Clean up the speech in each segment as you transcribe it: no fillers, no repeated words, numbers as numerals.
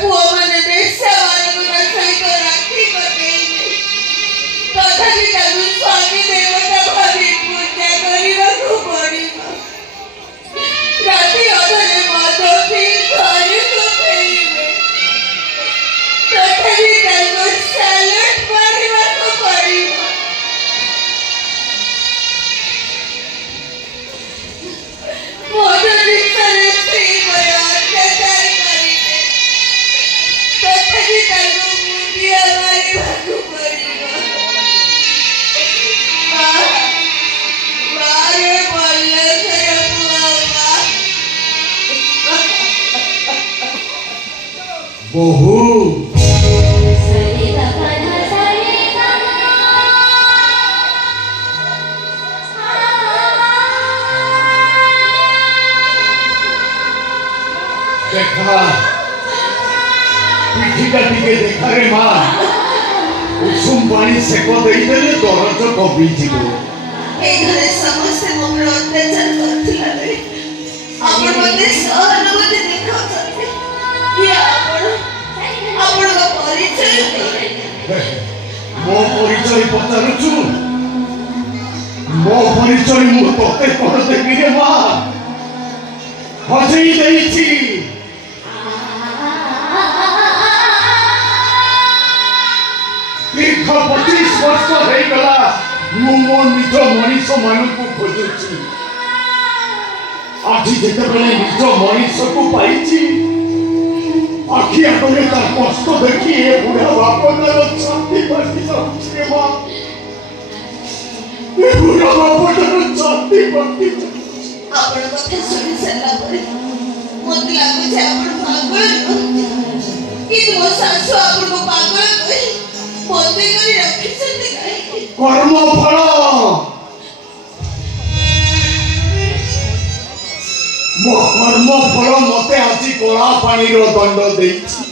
पुओ मैंने बेश्यावानों सहित राखी कटेइले तथापि ताकू स्वामी देवता भावी पूजा କରିବାକୁ पड़िବ। राति अधरे मद पी घरକୁ ଫେରିବେ तथापि ताकू ସାଲଟ୍ କରିବାକୁ ପଡିବ। मद निଶାରେ ସ୍ତ୍ରୀଙ୍କର ଅତ୍ୟାଚାର କରିବେ ତଥାପି ତାକୁ ମୁଣ୍ଡିଆ ମାରିବାକୁ ପଡିବ। ବାରେ ବଲ୍ଲଭର ପୁଅ ମା ବହୁ देखा पिठीटा टिके देखा रे माँ उषुम पानी सेक देदेले दरज कमिଯିବ। ए घरे समस्ते मोर अत्याचार करथिला रे आपण मते सहानुभूति देखाउछथि कि आपण परिचय मो परिचय पचारुछु मो परिचय मु तोते कोन देबी रे माँ हजई देइछि। दीर्घ 25 वर्ष हो गला मु मो निज मनीष मानक खोजुछि। आज जेतेबेले निज मनीष को पाइछि आखि आगरे तार कष्ट देखि ए बुढ़ा बापटार छाती फाटी जाउछि रे माँ। ए बुढ़ा बापटार छाती फाटी जाउछि। आपण कथा सुनि सल्ला परे मते लागुछि आपण पागल कि मो सासु आपण को पागल कहि बंदी करी रखिसथि काहे कर्म फल मो कर्म फल मते आज कला पानी रो दंड देछि।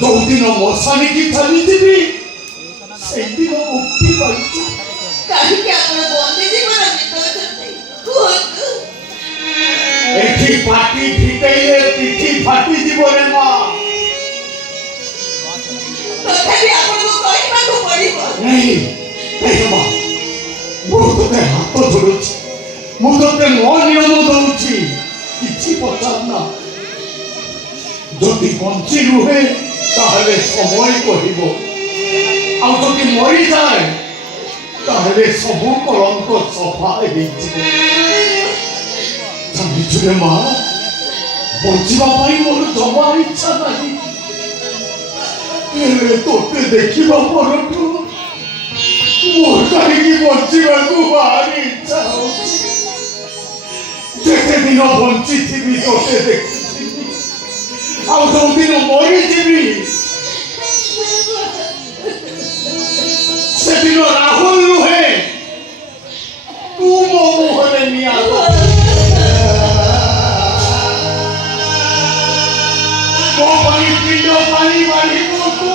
जो दिन मशानी की चली जीवी से दिन मुक्ति पाइछि। काहे कि आपण बंदी जीवन बिताउछथि कुहतु एठी पाटी फिटेइले पिठी फाटी जीव रे माँ। तथापि आपण को कहिବାକୁ पड़िବ। नहीं माँ मु तोते हाथ जोड़ुछि मु तोते मो नियम दउछि किछि पचारना जदि बंची रुहे ताहले समय कहिबो आ जदि मरि जाए ताहले सबु कलंक सफा हेइजिबो। जानिछु रे माँ बंचिबा पाई मोर जमा इच्छा नाही हेले तोते देखिबा परठु मोर काहेकि बंचिबाकू भारी इच्छा होछि। जेते दिन बंची थिबी तोते देखिथिबी आ जो दिन मरि जीवी से दिन राहुल रुहे तू मो मुहरे निया मो पानी पिंड पानी बाढ़ी तू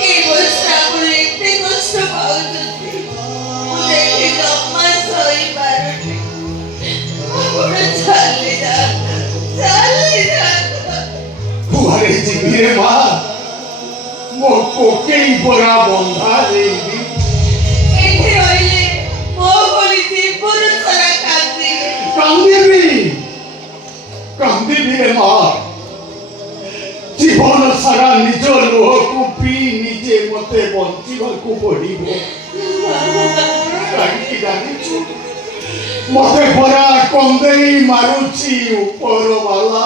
ए वर्षा आपण एते कष्ट पाउछथि मुझे जम्मा सही पारुनी आपण चले जा कुआरे जीवी रे माँ मो कोकेई बरा बंधा देबी एथे रहिले मो बोली जीवन सारा कांदीबी रे माँ। जीवन सारा निज लोह को पी निजे मते बंचिबाकू पड़िबो। काहेकि जानिछु मते बरा कंदेई मारुछि ऊपर वाला